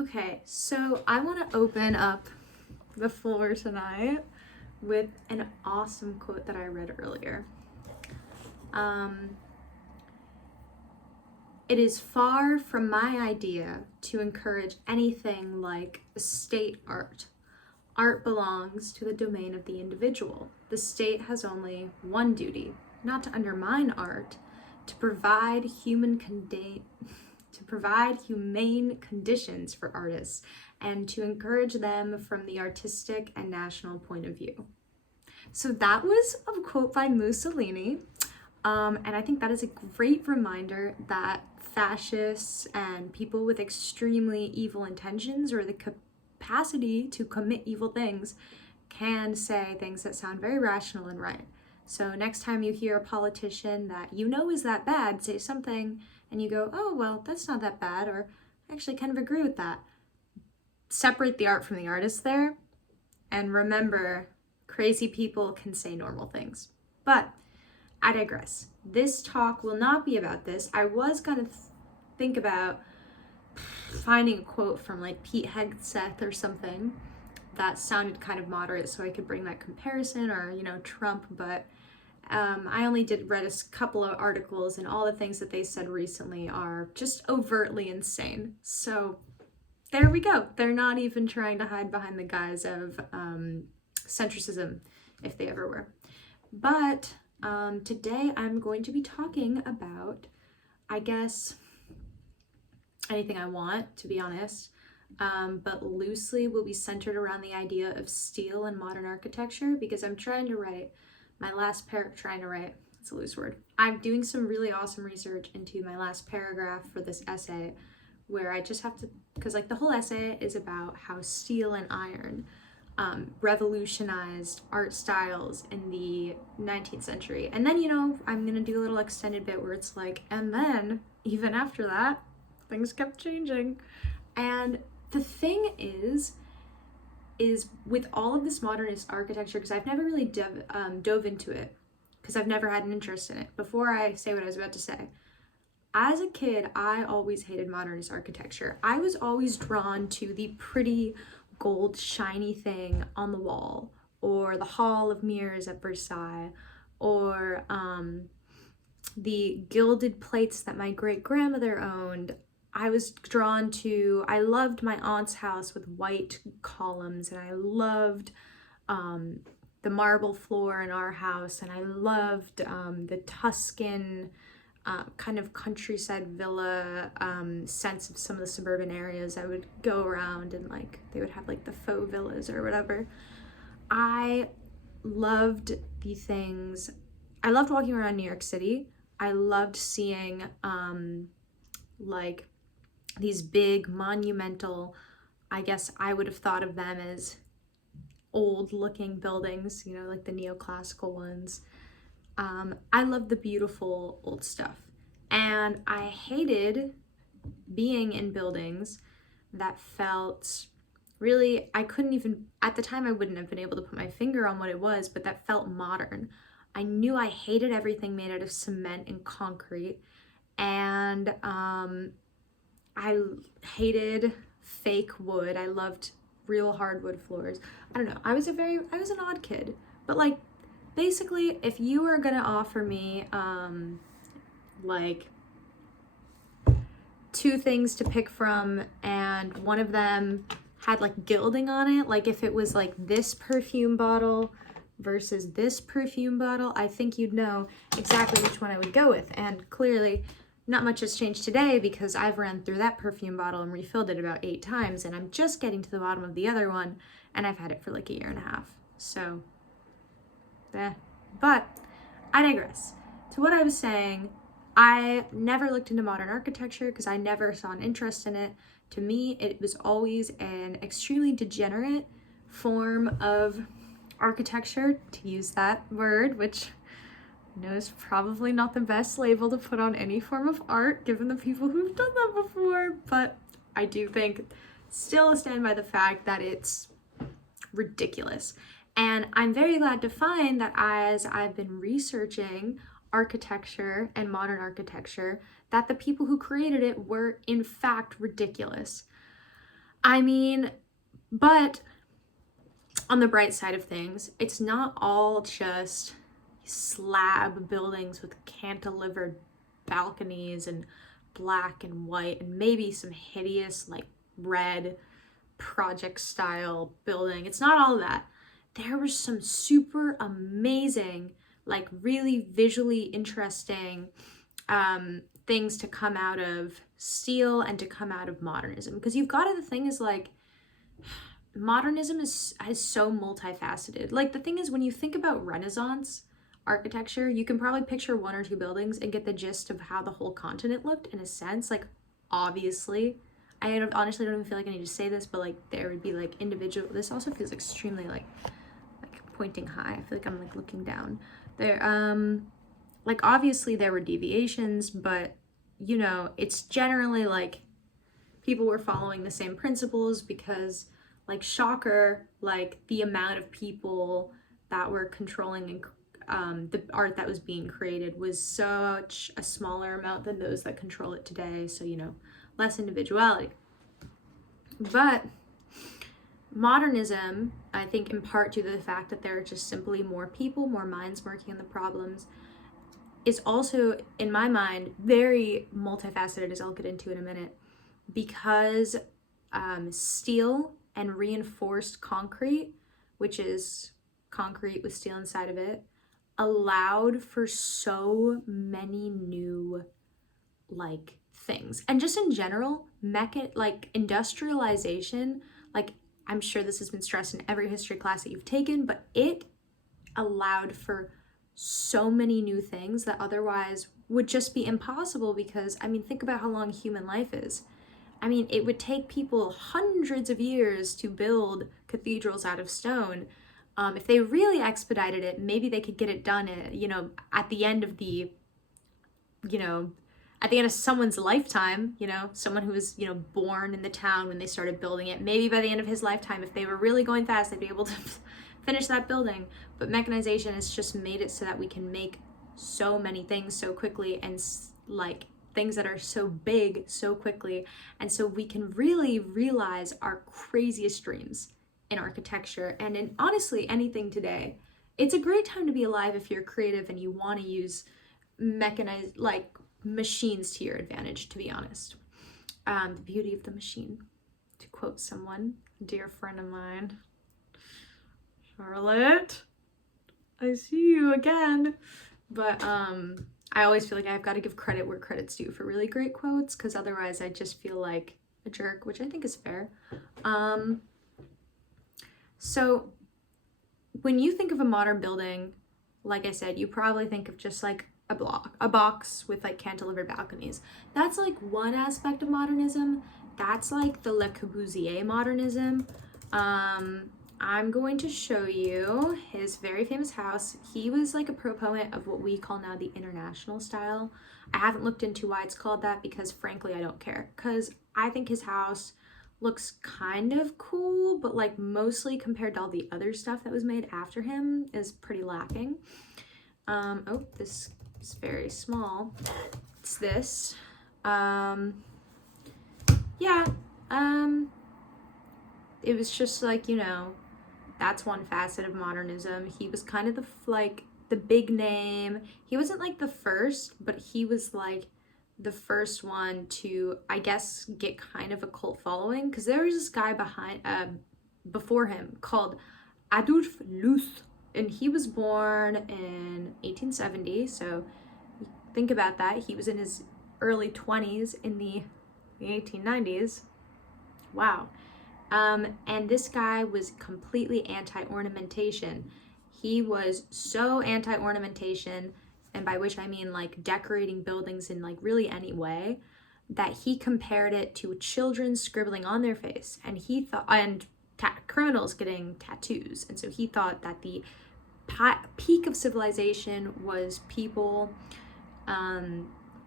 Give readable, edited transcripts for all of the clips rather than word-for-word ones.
Okay, so I want to open up the floor tonight with an awesome quote that I read earlier. It is far from my idea to encourage anything like state art. Art belongs to the domain of the individual. The state has only one duty, not to undermine art, to provide humane conditions for artists and to encourage them from the artistic and national point of view. So that was a quote by Mussolini, and I think that is a great reminder that fascists and people with extremely evil intentions or the capacity to commit evil things can say things that sound very rational and right. So next time you hear a politician that you know is that bad say something and you go, oh, well, that's not that bad, or I actually kind of agree with that. Separate the art from the artist there, and remember, crazy people can say normal things. But I digress. This talk will not be about this. I was gonna think about finding a quote from like Pete Hegseth or something that sounded kind of moderate so I could bring that comparison, or, Trump, but I only read a couple of articles, and all the things that they said recently are just overtly insane. So there we go. They're not even trying to hide behind the guise of centricism, if they ever were. But today I'm going to be talking about, I guess, anything I want, to be honest. But loosely will be centered around the idea of steel and modern architecture, because I'm trying to write it's a loose word. I'm doing some really awesome research into my last paragraph for this essay, where I just have to, because the whole essay is about how steel and iron revolutionized art styles in the 19th century. And then, I'm going to do a little extended bit where it's like, and then even after that, things kept changing. And the thing is with all of this modernist architecture, because I've never really dove into it, because I've never had an interest in it. Before I say what I was about to say, as a kid, I always hated modernist architecture. I was always drawn to the pretty gold shiny thing on the wall, or the Hall of Mirrors at Versailles, or the gilded plates that my great-grandmother owned. I loved my aunt's house with white columns, and I loved the marble floor in our house, and I loved the Tuscan kind of countryside villa sense of some of the suburban areas. I would go around and they would have the faux villas or whatever. I loved walking around New York City. I loved seeing these big monumental, I guess I would have thought of them as old looking buildings, like the neoclassical ones. I love the beautiful old stuff, and I hated being in buildings that felt really, at the time I wouldn't have been able to put my finger on what it was, but that felt modern. I knew I hated everything made out of cement and concrete, and I hated fake wood. I loved real hardwood floors. I don't know. I was an odd kid, but basically, if you were gonna offer me two things to pick from, and one of them had gilding on it, if it was this perfume bottle versus this perfume bottle, I think you'd know exactly which one I would go with. And clearly not much has changed today, because I've ran through that perfume bottle and refilled it about 8 times, and I'm just getting to the bottom of the other one, and I've had it for a year and a half. So but I digress. To what I was saying, I never looked into modern architecture because I never saw an interest in it. To me, it was always an extremely degenerate form of architecture, to use that word, which is probably not the best label to put on any form of art, given the people who've done that before. But I do still stand by the fact that it's ridiculous. And I'm very glad to find that as I've been researching architecture and modern architecture, that the people who created it were in fact ridiculous. I mean, but on the bright side of things, it's not all just slab buildings with cantilevered balconies and black and white and maybe some hideous like red project style building. It's not all of that. There was some super amazing, like really visually interesting things to come out of steel and to come out of modernism. Because you've got to, the thing is like, modernism is so multifaceted. Like the thing is, when you think about Renaissance architecture, you can probably picture one or two buildings and get the gist of how the whole continent looked in a sense. Like obviously, honestly don't even feel like I need to say this, but like there would be like individual. This also feels extremely like pointing high. I feel like I'm like looking down. There, like obviously there were deviations, but you know, it's generally like people were following the same principles because, like, shocker, like the amount of people that were controlling and the art that was being created was such a smaller amount than those that control it today. So, you know, less individuality. But modernism, I think in part due to the fact that there are just simply more people, more minds working on the problems, is also, in my mind, very multifaceted, as I'll get into in a minute, because steel and reinforced concrete, which is concrete with steel inside of it, allowed for so many new like things. And just in general, like industrialization, like I'm sure this has been stressed in every history class that you've taken, but it allowed for so many new things that otherwise would just be impossible. Because I mean, think about how long human life is. I mean, it would take people hundreds of years to build cathedrals out of stone. If they really expedited it, maybe they could get it done, you know, at the end of the, you know, at the end of someone's lifetime, you know, someone who was, you know, born in the town when they started building it. Maybe by the end of his lifetime, if they were really going fast, they'd be able to finish that building. But mechanization has just made it so that we can make so many things so quickly, and like things that are so big so quickly. And so we can really realize our craziest dreams in architecture and in honestly anything today. It's a great time to be alive if you're creative and you want to use mechanized like machines to your advantage, to be honest. The beauty of the machine, to quote someone, a dear friend of mine. Charlotte, I see you again. But I always feel like I've got to give credit where credit's due for really great quotes, because otherwise I just feel like a jerk, which I think is fair. So when you think of a modern building, like I said, you probably think of just like a box with like cantilevered balconies. That's like one aspect of modernism. That's like the Le Corbusier modernism. I'm going to show you his very famous house. He was like a proponent of what we call now the international style. I haven't looked into why it's called that because frankly I don't care, because I think his house looks kind of cool, but like mostly compared to all the other stuff that was made after him is pretty lacking. Oh, this is very small. It's this. Yeah, it was just like, you know, that's one facet of modernism. He was kind of the big name. He wasn't like the first, but he was like the first one to, I guess, get kind of a cult following, because there was this guy before him called Adolf Loos, and he was born in 1870. So think about that. He was in his early 20s in the 1890s. Wow. And this guy was completely anti-ornamentation. He was so anti-ornamentation, and by which I mean like decorating buildings in like really any way, that he compared it to children scribbling on their face, and he thought, and criminals getting tattoos. And so he thought that the peak of civilization was people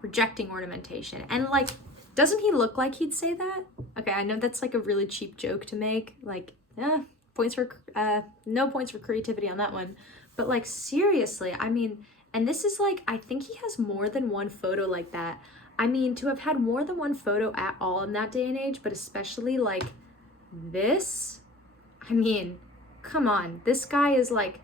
rejecting ornamentation. And like, doesn't he look like he'd say that? Okay, I know that's like a really cheap joke to make. Like, no points for creativity on that one. But like, seriously, I mean, and this is like, I think he has more than one photo like that. I mean, to have had more than one photo at all in that day and age, but especially like this, I mean, come on, this guy is like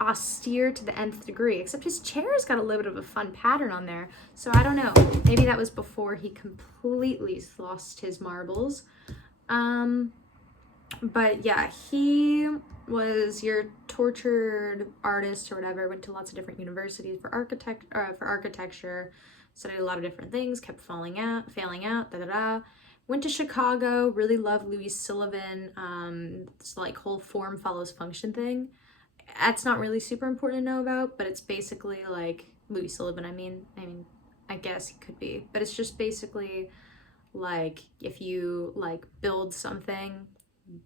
austere to the nth degree, except his chair's got a little bit of a fun pattern on there. So I don't know, maybe that was before he completely lost his marbles. But yeah, he was your tortured artist or whatever, went to lots of different universities for architecture, studied a lot of different things, kept failing out, went to Chicago, really loved Louis Sullivan, this like whole form follows function thing. That's not really super important to know about, but it's basically like Louis Sullivan, I mean, I guess he could be, but it's just basically like if you like build something,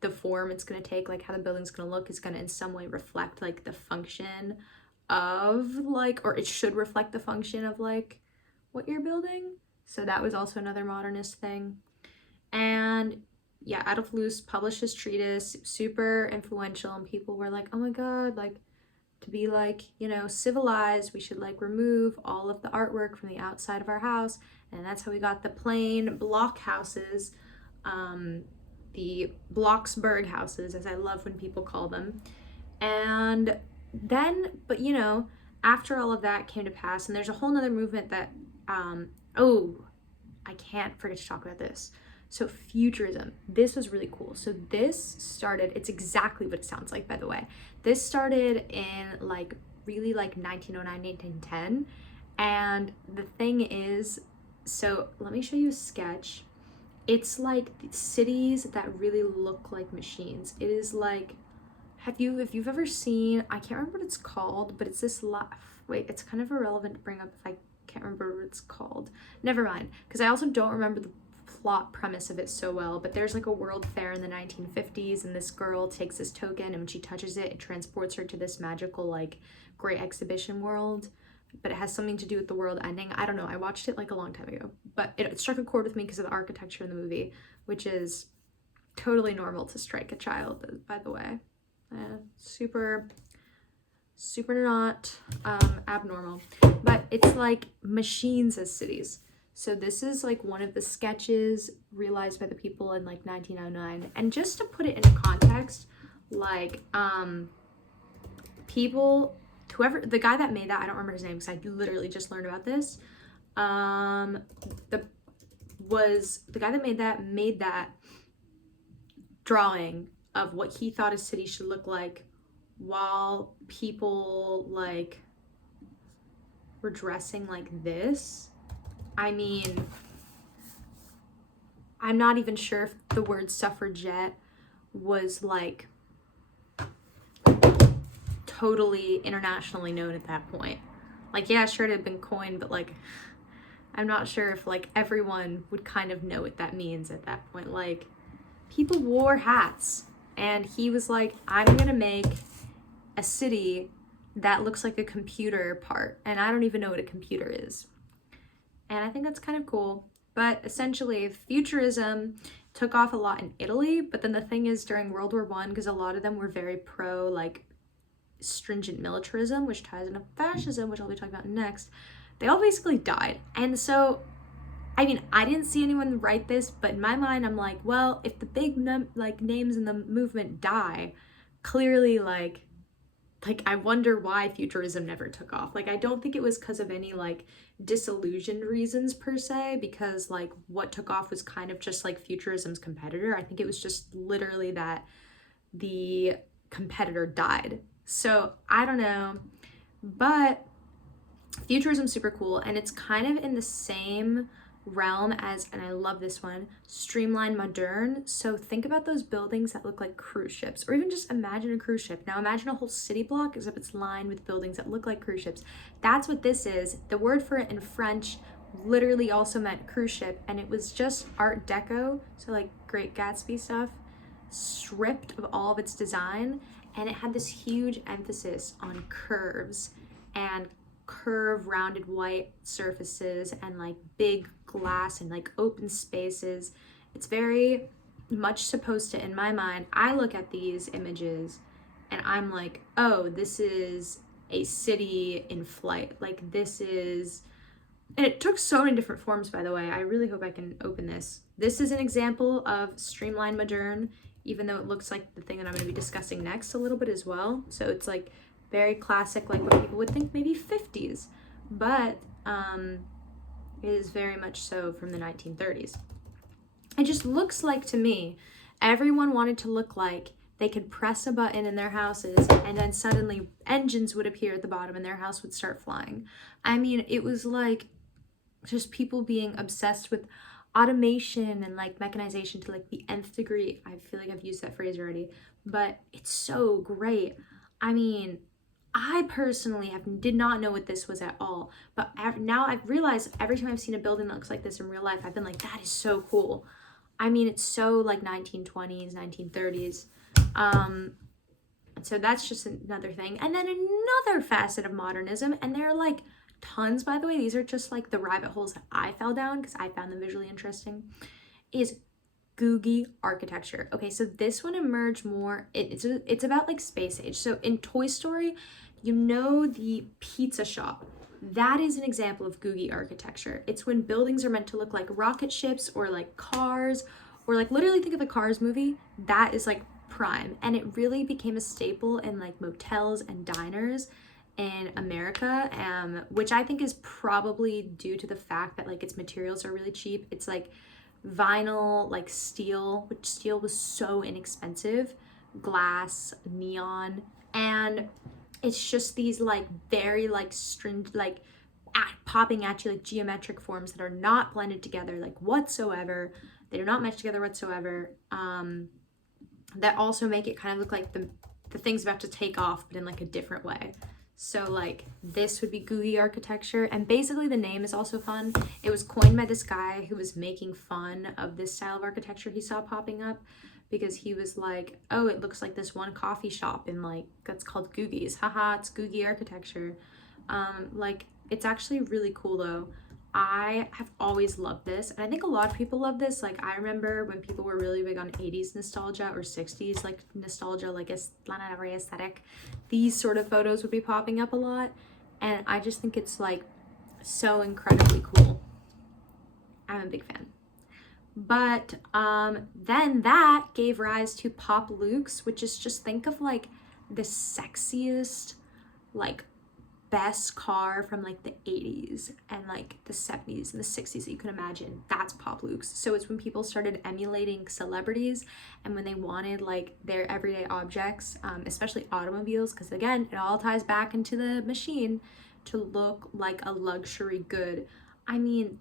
the form it's going to take, like how the building's going to look, is going to in some way reflect like the function of like, or it should reflect the function of like what you're building. So that was also another modernist thing. And yeah, Adolf Loos published his treatise, super influential, and people were like, oh my god, like to be like, you know, civilized, we should like remove all of the artwork from the outside of our house. And that's how we got the plain block houses, the Blocksberg houses, as I love when people call them. And then, but you know, after all of that came to pass, and there's a whole nother movement that, I can't forget to talk about this. So futurism, this was really cool. So this started, it's exactly what it sounds like, by the way. This started in like really like 1909, 1910. And the thing is, so let me show you a sketch. It's like cities that really look like machines. It is like, if you've ever seen, I can't remember what it's called, but it's this wait, it's kind of irrelevant to bring up if I can't remember what it's called. Never mind, because I also don't remember the plot premise of it so well, but there's like a world fair in the 1950s, and this girl takes this token, and when she touches it, it transports her to this magical like great exhibition world, but it has something to do with the world ending. I don't know, I watched it like a long time ago, but it struck a chord with me because of the architecture in the movie, which is totally normal to strike a child, by the way. Super not abnormal, but it's like machines as cities. So this is like one of the sketches realized by the people in like 1909. And just to put it into context, like whoever, the guy that made that, I don't remember his name because I literally just learned about this. The guy that made that drawing of what he thought a city should look like while people like were dressing like this. I mean, I'm not even sure if the word suffragette was like totally internationally known at that point. Like, yeah, sure, it had been coined, but like, I'm not sure if like everyone would kind of know what that means at that point. Like, people wore hats, and he was like, I'm gonna make a city that looks like a computer part, and I don't even know what a computer is. And I think that's kind of cool. But essentially, futurism took off a lot in Italy, but then the thing is, during World War I, because a lot of them were very pro like stringent militarism, which ties into fascism, which I'll be talking about next, they all basically died. And so, I mean, I didn't see anyone write this, but in my mind, I'm like, well, if the big names in the movement die, clearly like I wonder why futurism never took off. Like, I don't think it was because of any like disillusioned reasons per se, because like what took off was kind of just like futurism's competitor. I think it was just literally that the competitor died. So I don't know, but futurism's super cool, and it's kind of in the same realm as, and I love this one, streamline modern. So think about those buildings that look like cruise ships, or even just imagine a cruise ship. Now imagine a whole city block except it's lined with buildings that look like cruise ships. That's what this is. The word for it in French literally also meant cruise ship, and it was just Art Deco, so like Great Gatsby stuff, stripped of all of its design, and it had this huge emphasis on curves and curve rounded white surfaces and like big glass and like open spaces. It's very much supposed to, in my mind, I look at these images and I'm like, oh, this is a city in flight. Like, this is, and it took so many different forms, by the way. I really hope I can open this. This is an example of streamlined modern. even though it looks like the thing that I'm going to be discussing next a little bit as well. So it's like very classic, like what people would think maybe 50s, but it is very much so from the 1930s. It just looks like, to me, everyone wanted to look like they could press a button in their houses and then suddenly engines would appear at the bottom and their house would start flying. I mean, it was like just people being obsessed with automation and like mechanization to like the nth degree. I feel like I've used that phrase already, but it's so great. I mean, I personally did not know what this was at all, but now I've realized every time I've seen a building that looks like this in real life, I've been like, that is so cool. I mean, it's so like 1920s, 1930s. So that's just another thing. And then another facet of modernism, and there are like tons, by the way, these are just like the rabbit holes that I fell down because I found them visually interesting, is Googie architecture. Okay, so this one emerged more, it's about like space age. So in Toy Story, you know, the pizza shop, that is an example of Googie architecture. It's when buildings are meant to look like rocket ships or like cars, or like literally think of the Cars movie. That is like prime, and it really became a staple in like motels and diners in America, which I think is probably due to the fact that like its materials are really cheap. It's like vinyl, like steel, which steel was so inexpensive, glass, neon, and it's just these like very like stringent, like popping at you like geometric forms that are not blended together like whatsoever. They do not mesh together whatsoever. That also make it kind of look like the thing's about to take off, but in like a different way. So like this would be Googie architecture, and basically the name is also fun. It was coined by this guy who was making fun of this style of architecture he saw popping up, because he was like, oh, it looks like this one coffee shop in like, that's called Googie's. Haha, it's Googie architecture. Like it's actually really cool though. I have always loved this, and I think a lot of people love this. Like I remember when people were really big on 80s nostalgia or 60s like nostalgia, like aesthetic, these sort of photos would be popping up a lot, and I just think it's like so incredibly cool. I'm a big fan. But then that gave rise to Pop Lukes, which is just, think of like the sexiest, like best car from like the 80s and like the 70s and the 60s that you can imagine. That's Pop Lukes. So it's when people started emulating celebrities and when they wanted like their everyday objects, especially automobiles, because again, it all ties back into the machine, to look like a luxury good. I mean,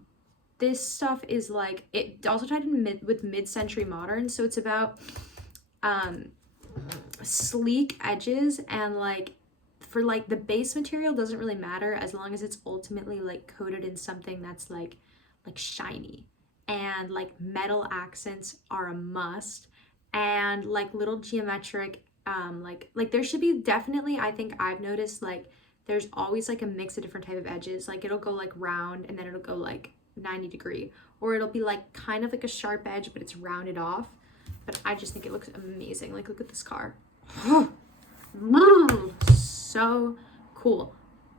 this stuff is like, it also tied in with mid-century modern, so it's about sleek edges, and like for like the base material doesn't really matter as long as it's ultimately like coated in something that's like shiny, and like metal accents are a must, and like little geometric like there should be definitely, I think I've noticed, like there's always like a mix of different type of edges. Like it'll go like round and then it'll go like 90 degree, or it'll be like kind of like a sharp edge but it's rounded off. But I just think it looks amazing. Like look at this car. So cool.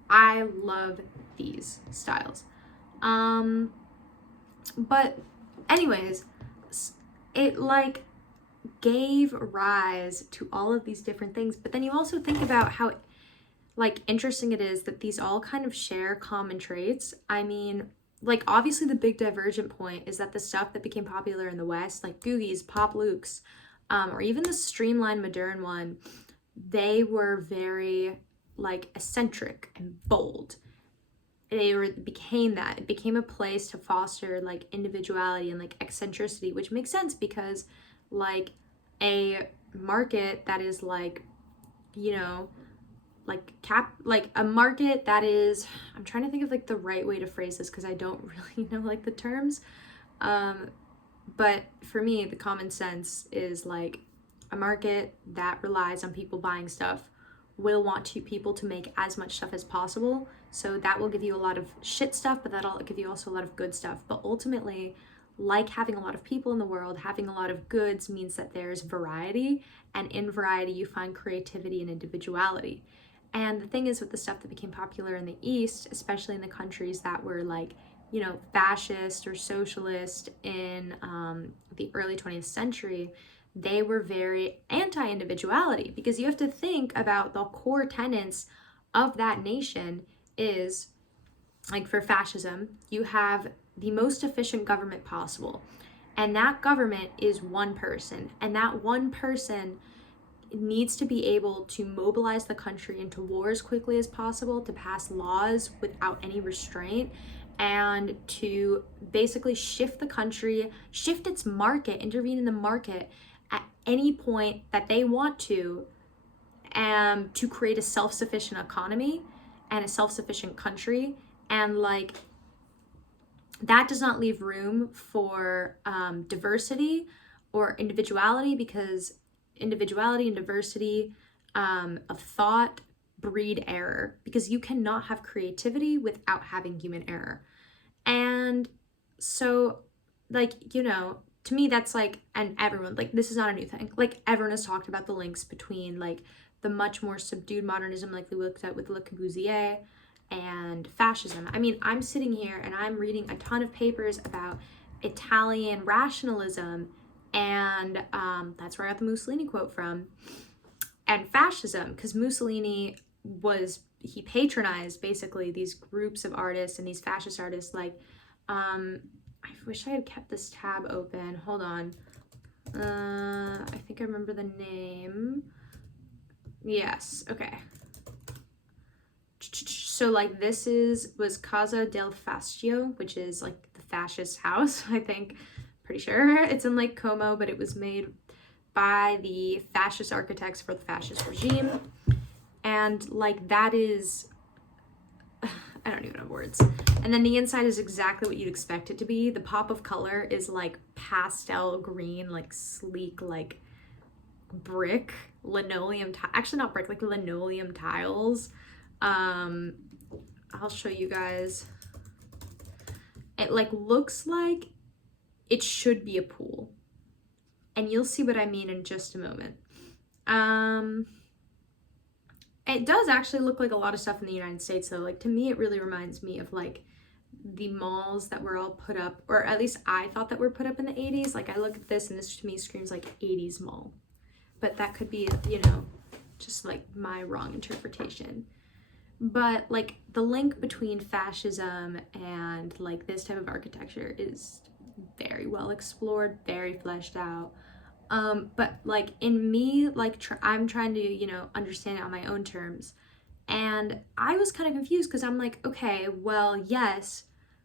I love these styles. But anyways, it like gave rise to all of these different things. But then you also think about how like interesting it is that these all kind of share common traits. I mean, like obviously the big divergent point is that the stuff that became popular in the West, like Googie's, Pop Lukes, or even the streamlined modern one, they were very like eccentric and bold. It became a place to foster like individuality and like eccentricity, which makes sense because like a market that is like, you know, like a market that is, I'm trying to think of like the right way to phrase this because I don't really know like the terms, but for me the common sense is like a market that relies on people buying stuff will want people to make as much stuff as possible. So that will give you a lot of shit stuff, but that'll give you also a lot of good stuff. But ultimately, like having a lot of people in the world, having a lot of goods means that there's variety, and in variety you find creativity and individuality. And the thing is, with the stuff that became popular in the East, especially in the countries that were like, you know, fascist or socialist in the early 20th century, they were very anti-individuality, because you have to think about the core tenets of that nation is, like for fascism, you have the most efficient government possible. And that government is one person. And that one person needs to be able to mobilize the country into war as quickly as possible, to pass laws without any restraint, and to basically shift the country, shift its market, intervene in the market at any point that they want to create a self-sufficient economy and a self-sufficient country. And like, that does not leave room for diversity or individuality, because individuality and diversity of thought breed error, because you cannot have creativity without having human error. And so, like, you know, to me that's like, and everyone, like, this is not a new thing, like everyone has talked about the links between like the much more subdued modernism like we looked at with Le Corbusier and fascism. I mean, I'm sitting here and I'm reading a ton of papers about Italian rationalism, and that's where I got the Mussolini quote from, and fascism, because Mussolini he patronized basically these groups of artists and these fascist artists. Like, I wish I had kept this tab open. Hold on. I think I remember the name. Yes, okay. So like this was Casa del Fascio, which is like the fascist house, I think, pretty sure. It's in Lake Como, but it was made by the fascist architects for the fascist regime. And like that is, I don't even have words. And then the inside is exactly what you'd expect it to be. The pop of color is like pastel green, like sleek, like brick, linoleum, actually not brick, like linoleum tiles. I'll show you guys. It like looks like it should be a pool, and you'll see what I mean in just a moment. It does actually look like a lot of stuff in the United States though. Like to me, it really reminds me of like the malls that were all put up, or at least I thought that were put up in the 80s. Like I look at this and this to me screams like 80s mall, but that could be, you know, just like my wrong interpretation. But like the link between fascism and like this type of architecture is very well explored, very fleshed out. But like in me, like I'm trying to, you know, understand it on my own terms. And I was kind of confused because I'm like, okay, well, yes,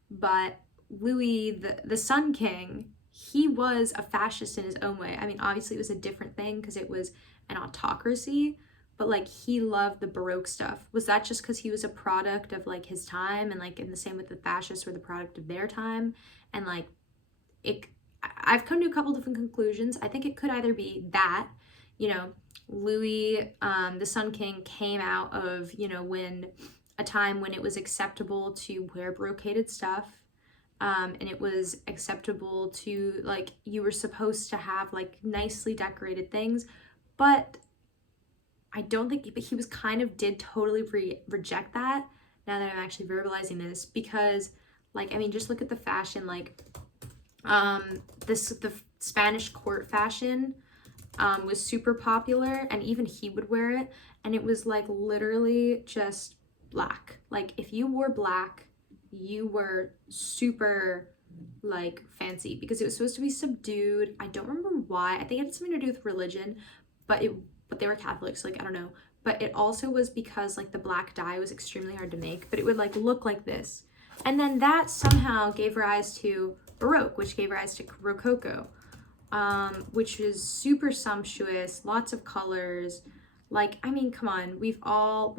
but Louis, the Sun King, he was a fascist in his own way. I mean, obviously it was a different thing because it was an autocracy, but like he loved the Baroque stuff. Was that just because he was a product of like his time, and like, and the same with the fascists were the product of their time? And like I've come to a couple different conclusions. I think it could either be that, you know, Louis, the Sun King, came out of, you know, when a time when it was acceptable to wear brocaded stuff, and it was acceptable to, like, you were supposed to have like nicely decorated things, but I don't think, but he was kind of did totally reject that, now that I'm actually verbalizing this, because like, I mean, just look at the fashion, like the Spanish court fashion was super popular, and even he would wear it, and it was like literally just black. Like if you wore black, you were super like fancy, because it was supposed to be subdued. I don't remember why. I think it had something to do with religion, but they were Catholics, like I don't know. But it also was because like the black dye was extremely hard to make, but it would like look like this. And then that somehow gave rise to Baroque, which gave rise to Rococo, which is super sumptuous, lots of colors. Like, I mean, come on, we've all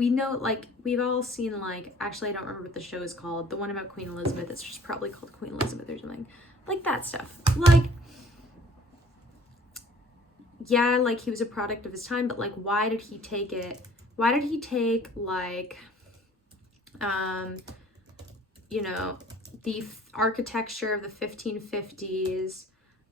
seen, like, actually I don't remember what the show is called, the one about Queen Elizabeth. It's just probably called Queen Elizabeth or something, like that stuff. Like, yeah, like he was a product of his time, but like why did he take like you know, the architecture of the 1550s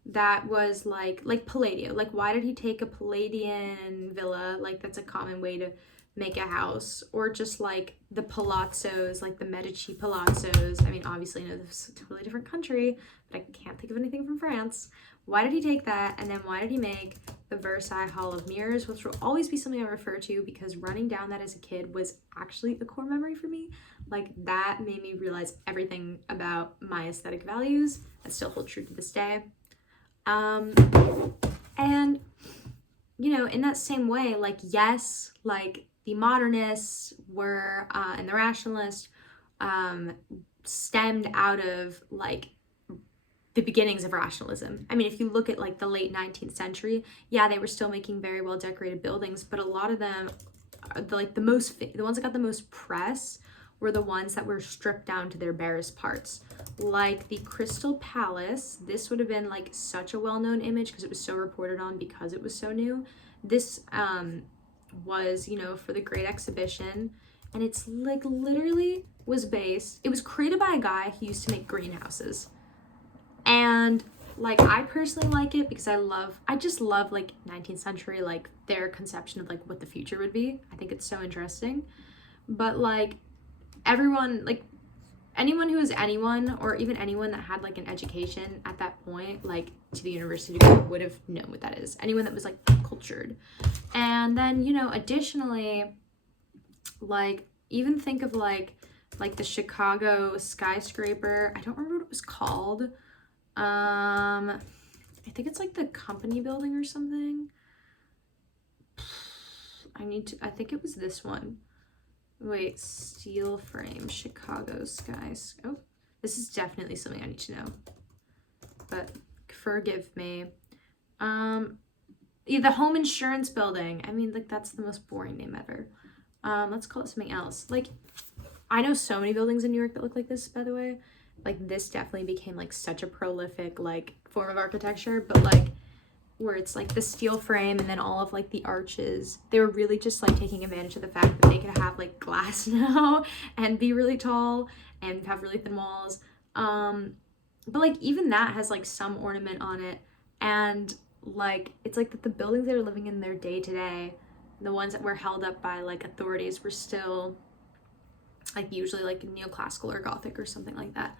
that was like Palladio? Like why did he take a Palladian villa, like that's a common way to make a house, or just like the palazzos, like the Medici palazzos? I mean, obviously, I know this is a totally different country, but I can't think of anything from France. Why did he take that, and then why did he make the Versailles Hall of Mirrors, which will always be something I refer to because running down that as a kid was actually a core memory for me. Like, that made me realize everything about my aesthetic values that still hold true to this day. And, you know, in that same way, like, yes, like, the modernists were, and the rationalists, stemmed out of, like, the beginnings of rationalism. I mean, if you look at, like, the late 19th century, yeah, they were still making very well decorated buildings, but a lot of them, like, the ones that got the most press were the ones that were stripped down to their barest parts. Like the Crystal Palace, this would have been, like, such a well-known image because it was so reported on because it was so new. This was, you know, for the Great Exhibition, and it's, like, literally it was created by a guy who used to make greenhouses. And, like, I personally like it because I just love, like, 19th century, like, their conception of, like, what the future would be. I think it's so interesting. But, like, everyone, like, anyone who is anyone, or even anyone that had, like, an education at that point, like, to the university degree, would have known what that is. Anyone that was, like, cultured. And then, you know, additionally, like, even think of, like the Chicago skyscraper. I don't remember what it was called. I think it's, like, the company building or something. I think it was this one. Wait, steel frame, Chicago skies. Oh, this is definitely something I need to know. But forgive me. Yeah, the home insurance building. I mean, like, that's the most boring name ever. Let's call it something else. Like, I know so many buildings in New York that look like this, by the way. Like, this definitely became, like, such a prolific, like, form of architecture, but, like, where it's, like, the steel frame and then all of, like, the arches. They were really just, like, taking advantage of the fact that they could have, like, glass now and be really tall and have really thin walls. But, like, even that has, like, some ornament on it. And, like, it's, like, that the buildings they were living in their day-to-day, the ones that were held up by, like, authorities, were still, like, usually, like, neoclassical or Gothic or something like that.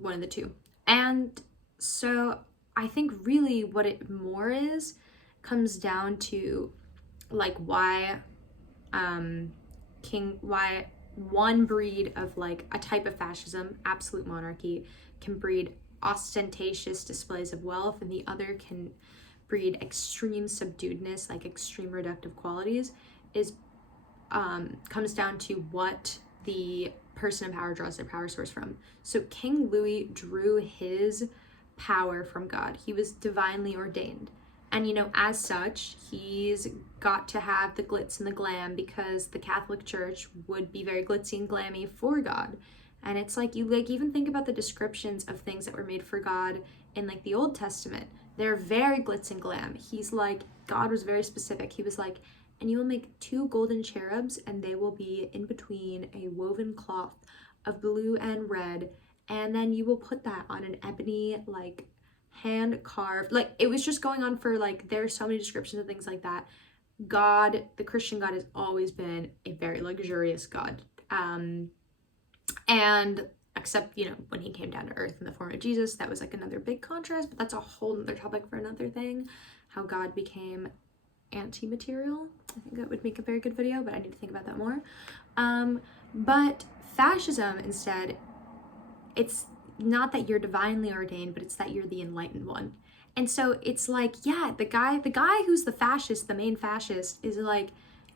One of the two. And so I think really what it more comes down to, like, why one breed of, like, a type of fascism, absolute monarchy, can breed ostentatious displays of wealth, and the other can breed extreme subduedness, like extreme reductive qualities, comes down to what the person in power draws their power source from. So King Louis drew his power from God. He was divinely ordained. And, you know, as such, he's got to have the glitz and the glam because the Catholic Church would be very glitzy and glammy for God. And it's like, you, like, even think about the descriptions of things that were made for God in, like, the Old Testament. They're very glitz and glam. He's like, God was very specific. He was like, and you will make 2 golden cherubs, and they will be in between a woven cloth of blue and red, and then you will put that on an ebony, like, hand carved, like, it was just going on for, like, there's so many descriptions of things like that. God, the Christian God, has always been a very luxurious God, and except, you know, when he came down to earth in the form of Jesus, that was, like, another big contrast, but that's a whole other topic for another thing, how God became anti-material. I think that would make a very good video, but I need to think about that more. But fascism, instead, it's not that you're divinely ordained, but it's that you're the enlightened one. And so it's like, yeah, the guy who's the fascist, the main fascist, is like,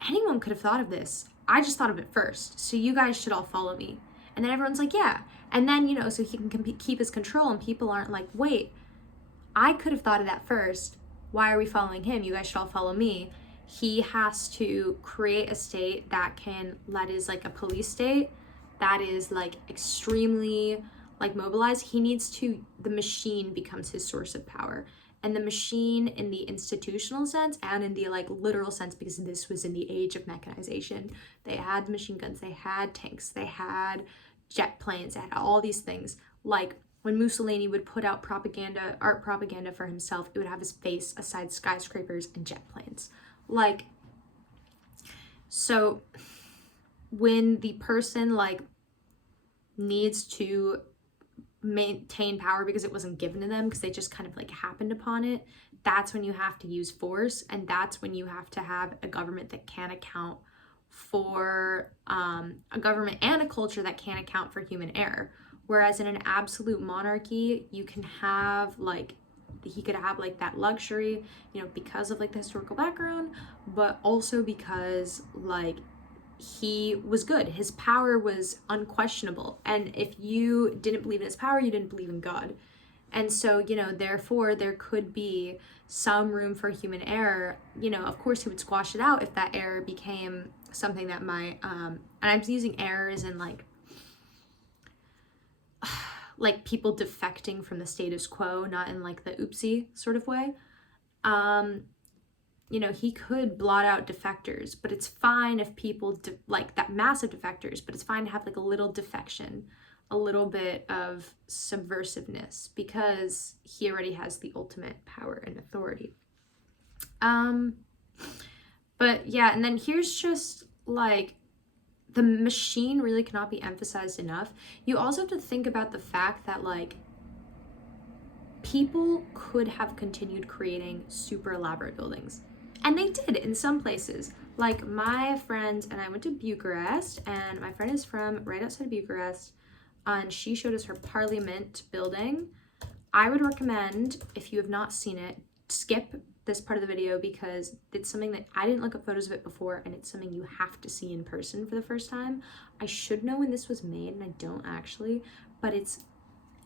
anyone could have thought of this. I just thought of it first, so you guys should all follow me. And then everyone's like, yeah. And then, you know, so he can keep his control, and people aren't like, wait, I could have thought of that first. Why are we following him? You guys should all follow me. He has to create a state that is like a police state that is, like, extremely, like, mobilized. The machine becomes his source of power. And the machine in the institutional sense and in the, like, literal sense, because this was in the age of mechanization. They had machine guns, they had tanks, they had jet planes, they had all these things. Like, when Mussolini would put out art propaganda for himself, it would have his face aside skyscrapers and jet planes. Like, so when the person, like, needs to maintain power because it wasn't given to them, because they just kind of, like, happened upon it, that's when you have to use force, and that's when you have to have a government that can account for a government and a culture that can account for human error. Whereas in an absolute monarchy, you can have like, he could have like that luxury, you know, because of like the historical background, but also because like he was good. His power was unquestionable. And if you didn't believe in his power, you didn't believe in God. And so, you know, therefore there could be some room for human error. You know, of course he would squash it out if that error became something that might, and I'm using errors in like people defecting from the status quo, not in like the oopsie sort of way. You know, he could blot out defectors, but it's fine if people like that massive defectors, but it's fine to have like a little defection, a little bit of subversiveness, because he already has the ultimate power and authority. But yeah, and then here's just like, the machine really cannot be emphasized enough. You also have to think about the fact that like people could have continued creating super elaborate buildings. And they did in some places. Like my friends and I went to Bucharest, and my friend is from right outside of Bucharest, and she showed us her Parliament building. I would recommend, if you have not seen it, skip this part of the video because it's something that I didn't look up photos of it before, and it's something you have to see in person for the first time. I should know when this was made, and I don't actually, but it's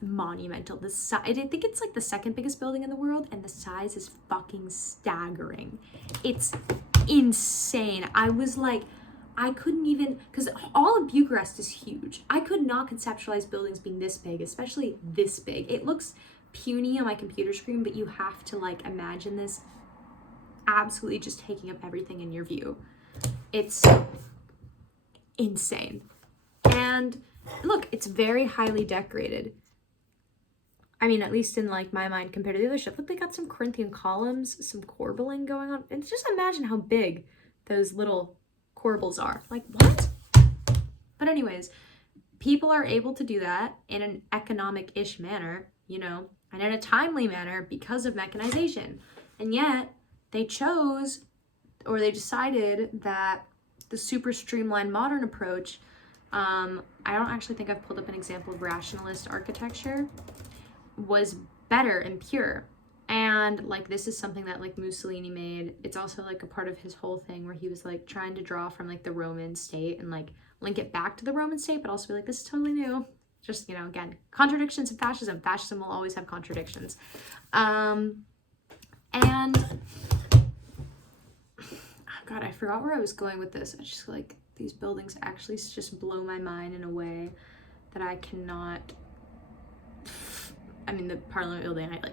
monumental. The size, I think it's like the second biggest building in the world, and the size is fucking staggering. It's insane. I was like, I couldn't even, because all of Bucharest is huge. I could not conceptualize buildings being this big, especially this big. It looks puny on my computer screen, but you have to like imagine this absolutely just taking up everything in your view. It's insane. And look, it's very highly decorated. I mean, at least in like my mind compared to the other stuff. Look, they got some Corinthian columns, some corbelling going on. And just imagine how big those little corbels are. Like, what? But anyways, people are able to do that in an economic-ish manner, you know, and in a timely manner because of mechanization. And yet they chose, or they decided that the super streamlined modern approach, I don't actually think I've pulled up an example of rationalist architecture, was better and pure. And like, this is something that like Mussolini made. It's also like a part of his whole thing where he was like trying to draw from like the Roman state and like link it back to the Roman state, but also be like, this is totally new. Just, you know, again, contradictions of fascism. Fascism will always have contradictions. And oh God, I forgot where I was going with this. I just like, these buildings actually just blow my mind in a way that I cannot. I mean, the Parliament building, I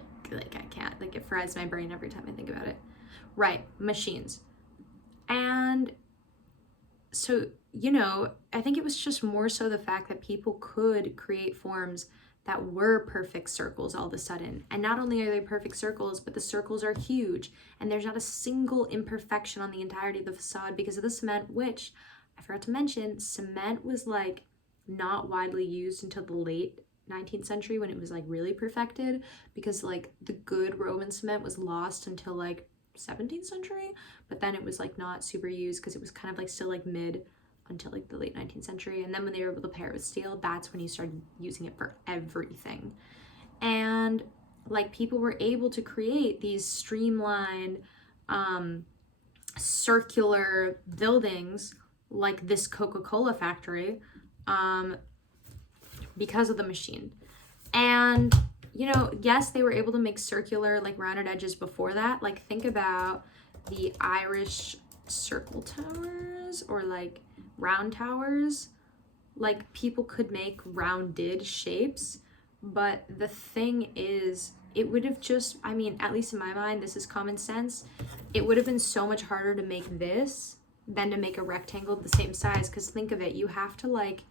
can't, like, it fries my brain every time I think about it. Right, machines. And so, you know, I think it was just more so the fact that people could create forms that were perfect circles all of a sudden. And not only are they perfect circles, but the circles are huge. And there's not a single imperfection on the entirety of the facade because of the cement, which I forgot to mention, cement was like not widely used until the late 19th century when it was like really perfected, because like the good Roman cement was lost until like 17th century, but then it was like not super used because it was kind of like still like mid until like the late 19th century. And then when they were able to pair it with steel, that's when you started using it for everything. And like people were able to create these streamlined circular buildings like this Coca-Cola factory because of the machine. And, you know, yes, they were able to make circular, like rounded edges before that. Like think about the Irish circle towers or like round towers. Like people could make rounded shapes, but the thing is, it would have just, I mean, at least in my mind, this is common sense. It would have been so much harder to make this than to make a rectangle the same size. Because think of it, you have to like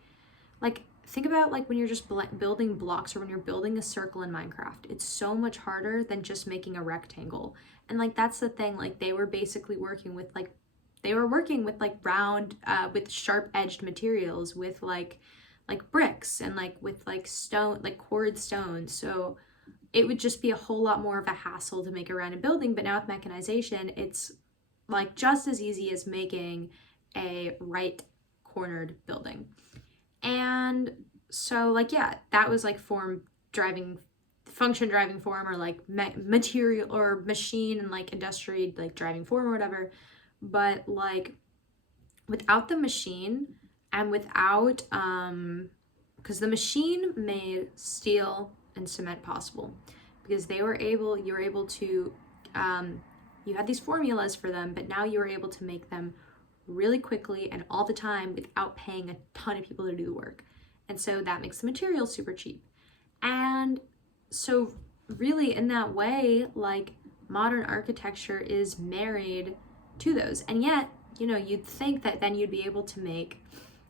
think about like when you're just building blocks or when you're building a circle in Minecraft. It's so much harder than just making a rectangle. And like that's the thing, like they were basically working with like round with sharp edged materials with like bricks and like with like stone, like quarried stone. So it would just be a whole lot more of a hassle to make a random building. But now with mechanization, it's like just as easy as making a right cornered building. And so like, yeah, that was like function driving form, or like material or machine and like industry like driving form or whatever. But like without the machine and without because the machine made steel and cement possible, because you were able to you had these formulas for them, but now you were able to make them really quickly and all the time without paying a ton of people to do the work. And so that makes the material super cheap. And so really in that way, like modern architecture is married to those. And yet, you know, you'd think that then you'd be able to make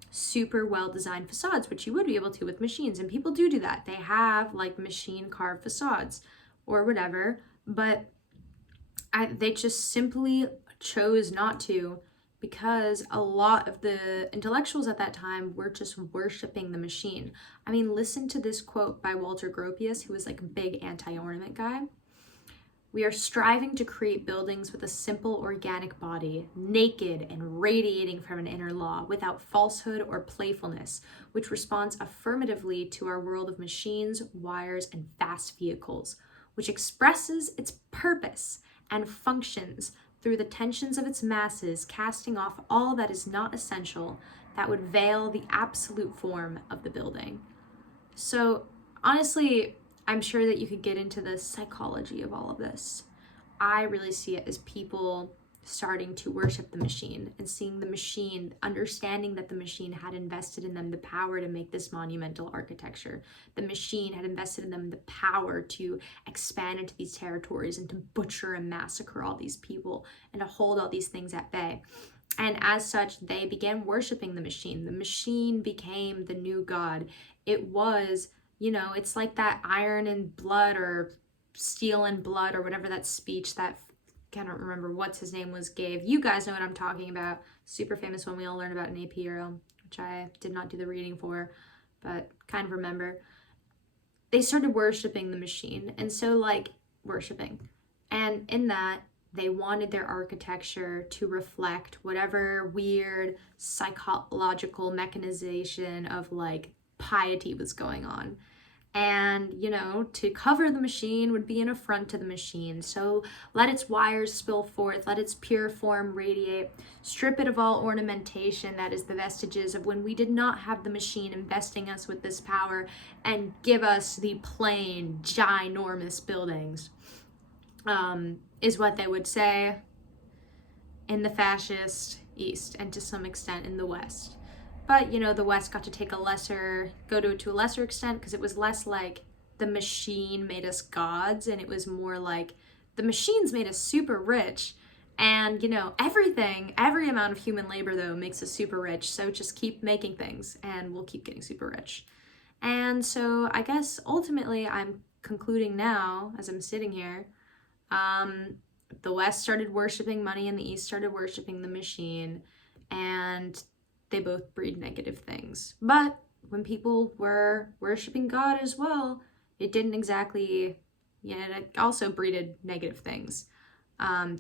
super well designed facades, which you would be able to with machines. And people do that. They have like machine carved facades or whatever, but they just simply chose not to, because a lot of the intellectuals at that time were just worshiping the machine. I mean, listen to this quote by Walter Gropius, who was like a big anti-ornament guy. "We are striving to create buildings with a simple organic body, naked and radiating from an inner law, without falsehood or playfulness, which responds affirmatively to our world of machines, wires, and fast vehicles, which expresses its purpose and functions through the tensions of its masses, casting off all that is not essential, that would veil the absolute form of the building." So honestly, I'm sure that you could get into the psychology of all of this. I really see it as people starting to worship the machine and seeing the machine, understanding that the machine had invested in them the power to make this monumental architecture. The machine had invested in them the power to expand into these territories and to butcher and massacre all these people and to hold all these things at bay. And as such, they began worshiping the machine. The machine became the new god. It was, you know, it's like that iron and blood or steel and blood or whatever that speech that, I don't remember what's his name was, gave. You guys know what I'm talking about. Super famous one we all learned about in AP Euro, which I did not do the reading for, but kind of remember. They started worshiping the machine. And so like worshiping. And in that, they wanted their architecture to reflect whatever weird psychological mechanization of like piety was going on. And, you know, to cover the machine would be an affront to the machine. So let its wires spill forth, let its pure form radiate, strip it of all ornamentation that is the vestiges of when we did not have the machine investing us with this power, and give us the plain, ginormous buildings, is what they would say in the fascist East, and to some extent in the West. But, you know, the West got to go to a lesser extent, because it was less like the machine made us gods, and it was more like the machines made us super rich. And, you know, every amount of human labor, though, makes us super rich. So just keep making things and we'll keep getting super rich. And so I guess ultimately I'm concluding now, as I'm sitting here, the West started worshiping money and the East started worshiping the machine. And they both breed negative things. But when people were worshiping God as well, it didn't exactly, it also breeded negative things.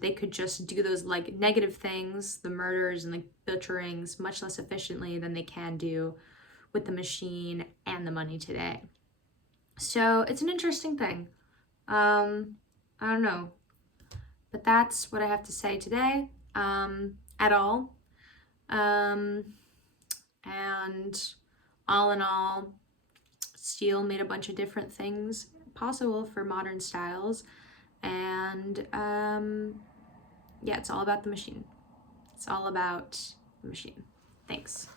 They could just do those like negative things, the murders and the butcherings, much less efficiently than they can do with the machine and the money today. So it's an interesting thing. I don't know. But that's what I have to say today, at all. And all in all, steel made a bunch of different things possible for modern styles. And yeah, it's all about the machine. It's all about the machine. Thanks.